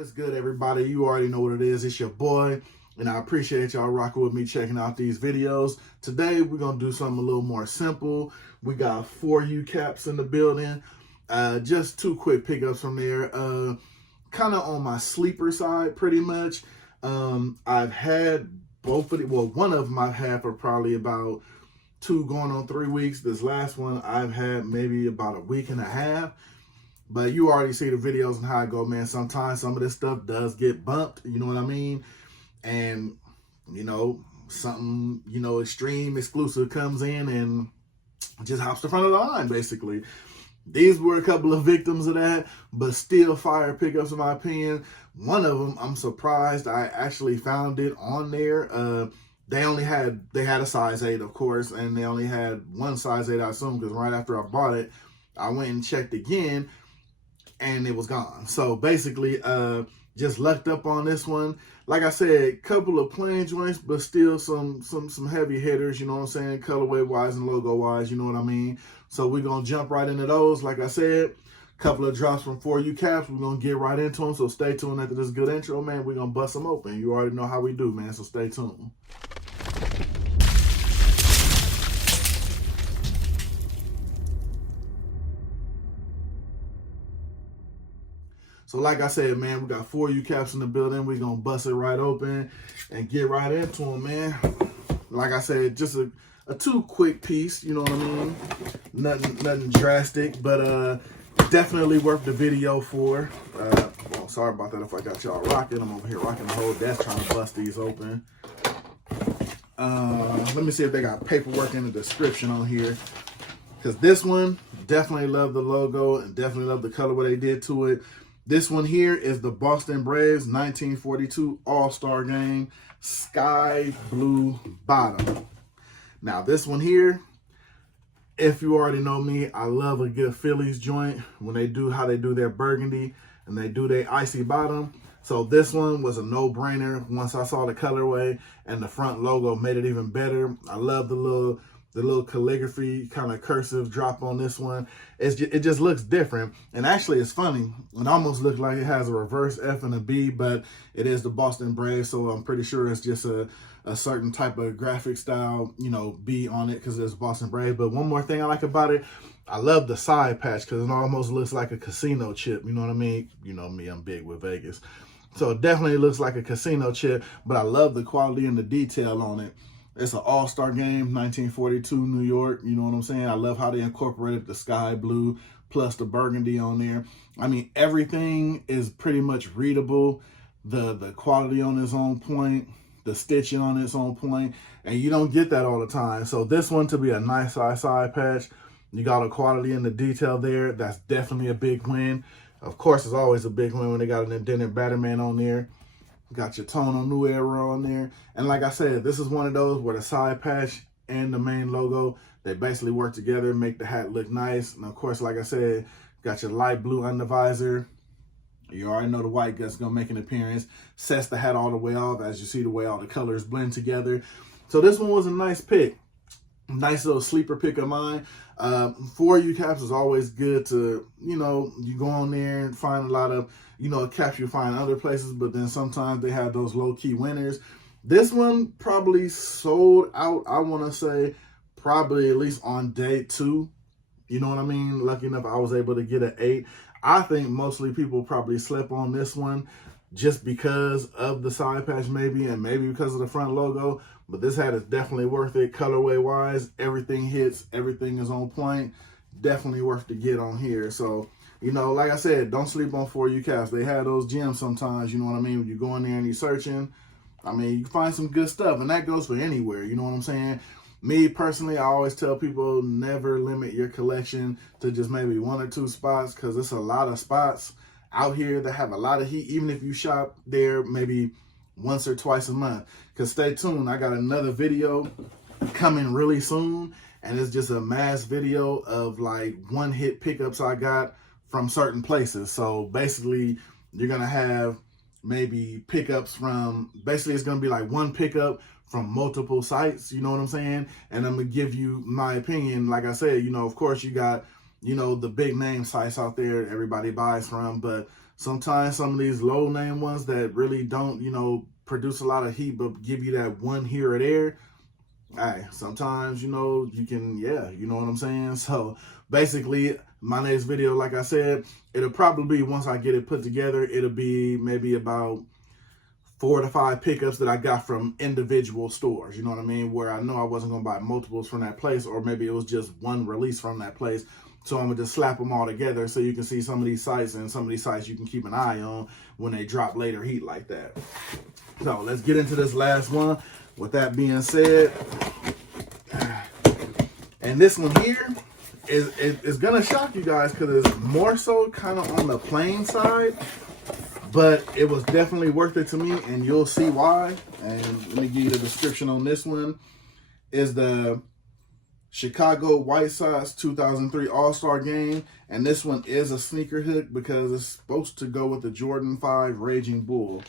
is good, everybody? You already know what it is. It's your boy, and I appreciate y'all rocking with me, checking out these videos. Today, we're going to do something a little more simple. We got 4UCaps in the building. Just two quick pickups from there. Kind of on my sleeper side, pretty much. I've had both of them. Well, one of them I've had for probably about 2 going on 3 weeks. This last one I've had maybe about a week and a half. But you already see the videos and how I go, man. Sometimes some of this stuff does get bumped, you know what I mean? And, you know, something, you know, extreme exclusive comes in and just hops the front of the line, basically. These were a couple of victims of that, but still fire pickups in my opinion. One of them, I'm surprised I actually found it on there. They had a size 8, of course, and they only had one size 8, I assume, because right after I bought it, I went and checked again, and it was gone. So basically, just lucked up on this one. Like I said, couple of plain joints, but still some heavy hitters, you know what I'm saying? Colorway wise and logo wise, you know what I mean? So we're gonna jump right into those. Like I said, couple of drops from 4UCaps. We're gonna get right into them. So stay tuned after this good intro, man. We're gonna bust them open. You already know how we do, man. So stay tuned. So like I said, man, we got 4UCaps in the building. We're going to bust it right open and get right into them, man. Like I said, just a 2 quick piece, you know what I mean? Nothing drastic, but definitely worth the video for. Well, sorry about that if I got y'all rocking. I'm over here rocking the whole desk trying to bust these open. Let me see if they got paperwork in the description on here. Because this one, definitely love the logo and definitely love the color what they did to it. This one here is the Boston Braves 1942 All-Star Game Sky Blue Bottom. Now this one here, if you already know me, I love a good Phillies joint when they do how they do their burgundy and they do their icy bottom. So this one was a no-brainer once I saw the colorway, and the front logo made it even better. I love the little calligraphy kind of cursive drop on this one. It just looks different. And actually, it's funny. It almost looks like it has a reverse F and a B, but it is the Boston Braves, so I'm pretty sure it's just a certain type of graphic style, you know, B on it because it's Boston Braves. But one more thing I like about it, I love the side patch because it almost looks like a casino chip. You know what I mean? You know me, I'm big with Vegas. So it definitely looks like a casino chip, but I love the quality and the detail on it. It's an all-star game, 1942 New York. You know what I'm saying? I love how they incorporated the sky blue plus the burgundy on there. I mean, everything is pretty much readable. The quality on its own point, the stitching on its own point, and you don't get that all the time. So this one to be a nice size side patch, you got a quality and the detail there. That's definitely a big win. Of course, it's always a big win when they got an indented Batterman on there. Got your Tono New Era on there. And like I said, this is one of those where the side patch and the main logo, they basically work together, make the hat look nice. And of course, like I said, got your light blue undervisor. You already know the white gut's gonna make an appearance. Sets the hat all the way off as you see the way all the colors blend together. So this one was a nice pick. Nice little sleeper pick of mine. 4UCaps is always good to, you know, you go on there and find a lot of, you know, caps you find other places, but then sometimes they have those low-key winners. This one probably sold out, I want to say, probably at least on day 2. You know what I mean? Lucky enough, I was able to get an 8. I think mostly people probably slept on this one just because of the side patch maybe, and maybe because of the front logo. But this hat is definitely worth it. Colorway wise, everything hits, everything is on point. Definitely worth the get on here. So, you know, like I said, don't sleep on 4UCaps. They have those gems sometimes, you know what I mean? When you go in there and you're searching, I mean, you can find some good stuff, and that goes for anywhere, you know what I'm saying? Me personally, I always tell people never limit your collection to just maybe 1 or 2 spots, because it's a lot of spots out here that have a lot of heat, even if you shop there maybe once or twice a month. Because stay tuned, I got another video coming really soon, and it's just a mass video of like one-hit pickups I got from certain places. So basically, you're gonna have maybe pickups from, basically it's gonna be like one pickup from multiple sites, you know what I'm saying? And I'm gonna give you my opinion. Like I said, you know, of course you got, you know, the big name sites out there everybody buys from, but Sometimes some of these low name ones that really don't, you know, produce a lot of heat, but give you that one here or there. Hey, sometimes, you know, you can, yeah, you know what I'm saying? So basically, my next video, like I said, it'll probably be, once I get it put together, it'll be maybe about 4 to 5 pickups that I got from individual stores, you know what I mean? Where I know I wasn't going to buy multiples from that place, or maybe it was just one release from that place. So I'm going to just slap them all together so you can see some of these sites, and some of these sites you can keep an eye on when they drop later heat like that. So let's get into this last one. With that being said, and this one here is going to shock you guys because it's more so kind of on the plain side. But it was definitely worth it to me, and you'll see why. And let me give you the description on this one. Is the Chicago White Sox 2003 All-Star Game. And this one is a sneaker hook because it's supposed to go with the Jordan 5 Raging Bull.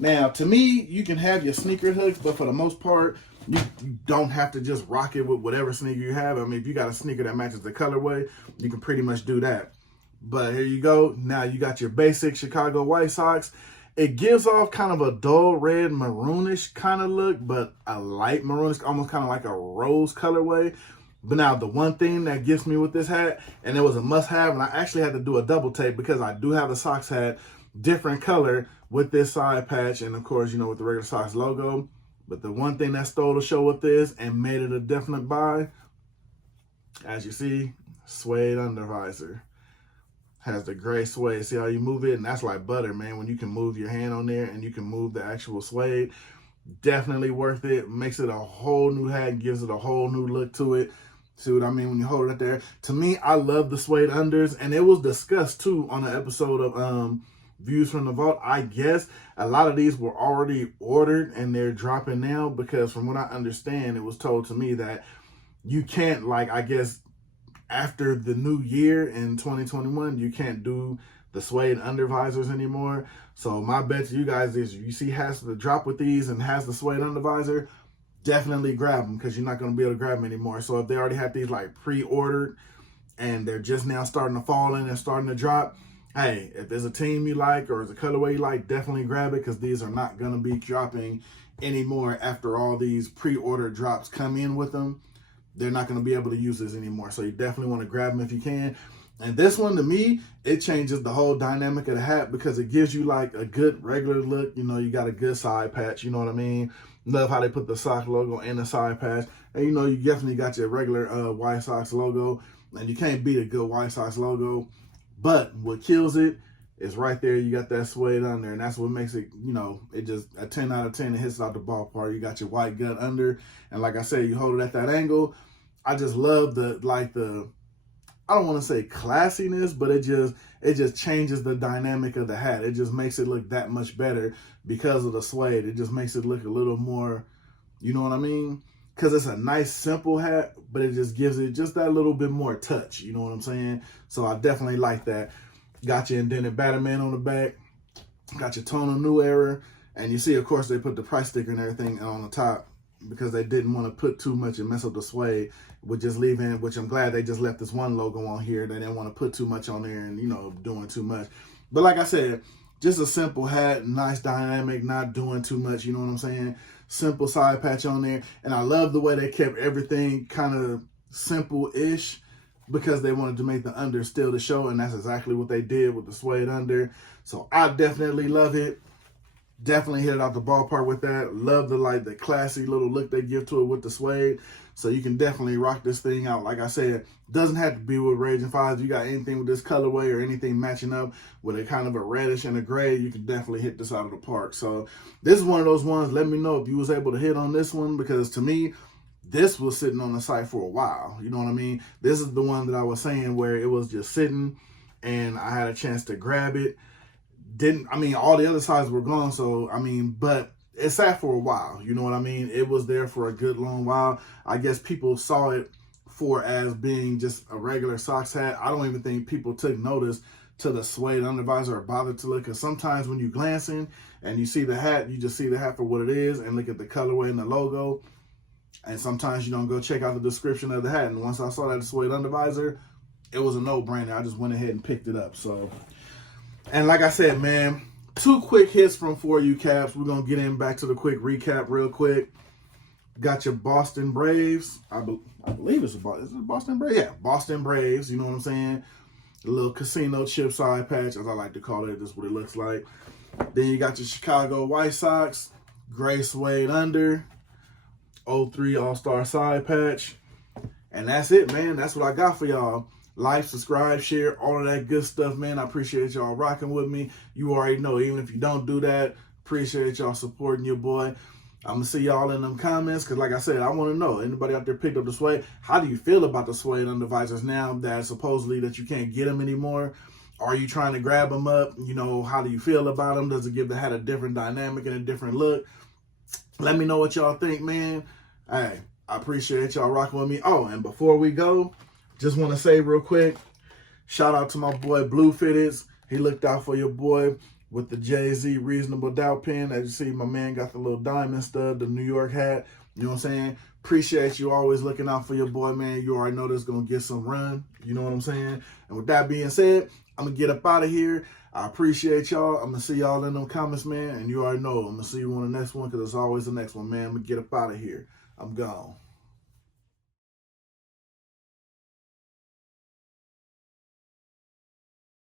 Now, to me, you can have your sneaker hooks, but for the most part, you don't have to just rock it with whatever sneaker you have. I mean, if you got a sneaker that matches the colorway, you can pretty much do that. But here you go. Now you got your basic Chicago White Sox. It gives off kind of a dull red maroonish kind of look, but a light maroonish, almost kind of like a rose colorway. But now the one thing that gets me with this hat, and it was a must have, and I actually had to do a double tape because I do have a Sox hat, different color with this side patch, and of course, you know, with the regular Sox logo. But the one thing that stole the show with this and made it a definite buy, as you see, suede undervisor. Has the gray suede. See how you move it? And that's like butter, man. When you can move your hand on there and you can move the actual suede, definitely worth it. Makes it a whole new hat, gives it a whole new look to it. See what I mean when you hold it there? To me, I love the suede unders, and it was discussed too on an episode of Views from the Vault. I guess a lot of these were already ordered and they're dropping now because from what I understand, it was told to me that you can't, like, I guess, after the new year in 2021, you can't do the suede undervisors anymore. So my bet to you guys is, if you see hats to drop with these and has the suede undervisor, definitely grab them because you're not going to be able to grab them anymore. So if they already have these like pre-ordered and they're just now starting to fall in and starting to drop, hey, if there's a team you like or there's a colorway you like, definitely grab it because these are not going to be dropping anymore after all these pre-order drops come in with them. They're not going to be able to use this anymore. So you definitely want to grab them if you can. And this one, to me, it changes the whole dynamic of the hat because it gives you like a good regular look. You know, you got a good side patch. You know what I mean? Love how they put the Sox logo in the side patch. And, you know, you definitely got your regular White Sox logo. And you can't beat a good White Sox logo. But what kills it is right there. You got that suede under. And that's what makes it, you know, it just a 10 out of 10. It hits it out the ballpark. You got your white gut under. And like I said, you hold it at that angle. I just love the, like the, I don't want to say classiness, but it just changes the dynamic of the hat. It just makes it look that much better because of the suede. It just makes it look a little more, you know what I mean? Because it's a nice, simple hat, but it just gives it just that little bit more touch. You know what I'm saying? So I definitely like that. Got your indented Batman on the back. Got your Tono New Era. And you see, of course, they put the price sticker and everything on the top because they didn't want to put too much and mess up the suede, with just leaving, which I'm glad they just left this one logo on here. They didn't want to put too much on there and, you know, doing too much. But like I said, just a simple hat, nice dynamic, not doing too much, you know what I'm saying? Simple side patch on there. And I love the way they kept everything kind of simple-ish because they wanted to make the under still to show, and that's exactly what they did with the suede under. So I definitely love it. Definitely hit it out the ballpark with that. Love the classy little look they give to it with the suede. So you can definitely rock this thing out. Like I said, doesn't have to be with Raging 5s. You got anything with this colorway or anything matching up with a kind of a reddish and a gray, you can definitely hit this out of the park. So this is one of those ones. Let me know if you was able to hit on this one, because to me, this was sitting on the site for a while. You know what I mean? This is the one that I was saying where it was just sitting and I had a chance to grab it. All the other sides were gone, so, but it sat for a while, you know what I mean? It was there for a good long while. I guess people saw it for as being just a regular Sox hat. I don't even think people took notice to the suede undervisor or bothered to look, because sometimes when you glancing and you see the hat, you just see the hat for what it is and look at the colorway and the logo, and sometimes you don't go check out the description of the hat. And once I saw that suede undervisor, it was a no-brainer. I just went ahead and picked it up. So And like I said, man, 2 quick hits from 4UCaps. We're going to get in back to the quick recap real quick. Got your Boston Braves. I believe is it Boston Braves? Yeah, Boston Braves. You know what I'm saying? A little casino chip side patch, as I like to call it. This is what it looks like. Then you got your Chicago White Sox. Gray suede under. 03 All-Star side patch. And that's it, man. That's what I got for y'all. Like, subscribe, share, all of that good stuff, man. I appreciate y'all rocking with me. You already know, even if you don't do that, appreciate y'all supporting your boy. I'm going to see y'all in them comments because, like I said, I want to know, anybody out there picked up the suede? How do you feel about the suede under visors now that supposedly that you can't get them anymore? Are you trying to grab them up? You know, how do you feel about them? Does it give the hat a different dynamic and a different look? Let me know what y'all think, man. Hey, I appreciate y'all rocking with me. Oh, and before we go, just want to say real quick, shout out to my boy Blue Fitteds. He looked out for your boy with the Jay-Z Reasonable Doubt pen. As you see, my man got the little diamond stud, the New York hat. You know what I'm saying? Appreciate you always looking out for your boy, man. You already know this going to get some run. You know what I'm saying? And with that being said, I'm going to get up out of here. I appreciate y'all. I'm going to see y'all in them comments, man. And you already know I'm going to see you on the next one because it's always the next one, man. I'm going to get up out of here. I'm gone.